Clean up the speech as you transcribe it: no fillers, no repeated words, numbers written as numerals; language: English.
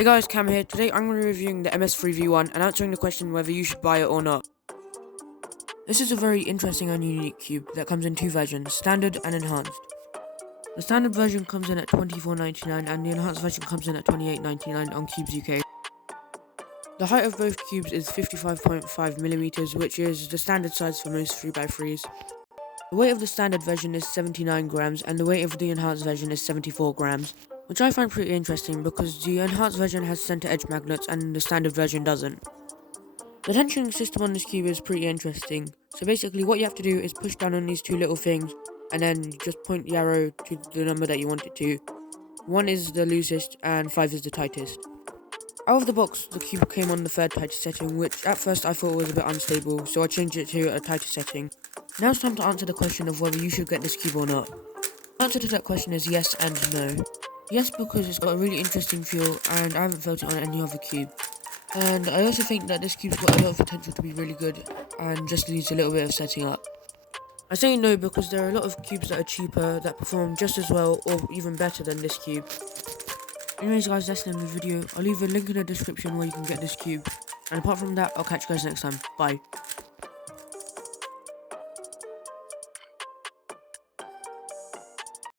Hey guys, Cam here. Today I'm going to be reviewing the MS3-V1 and answering the question whether you should buy it or not. This is a very interesting and unique cube that comes in two versions, standard and enhanced. The standard version comes in at $24.99 and the enhanced version comes in at $28.99 on Cubes UK. The height of both cubes is 55.5mm, which is the standard size for most 3x3s. The weight of the standard version is 79 grams and the weight of the enhanced version is 74 grams. Which I find pretty interesting because the enhanced version has center edge magnets and the standard version doesn't. The tensioning system on this cube is pretty interesting. So basically what you have to do is push down on these two little things and then just point the arrow to the number that you want it to. 1 is the loosest and 5 is the tightest. Out of the box, the cube came on the third tightest setting, which at first I thought was a bit unstable, so I changed it to a tighter setting. Now it's time to answer the question of whether you should get this cube or not. The answer to that question is yes and no. Yes, because it's got a really interesting feel and I haven't felt it on any other cube. And I also think that this cube's got a lot of potential to be really good and just needs a little bit of setting up. I say no because there are a lot of cubes that are cheaper that perform just as well or even better than this cube. Anyways guys, that's the end of the video. I'll leave a link in the description where you can get this cube. And apart from that, I'll catch you guys next time. Bye.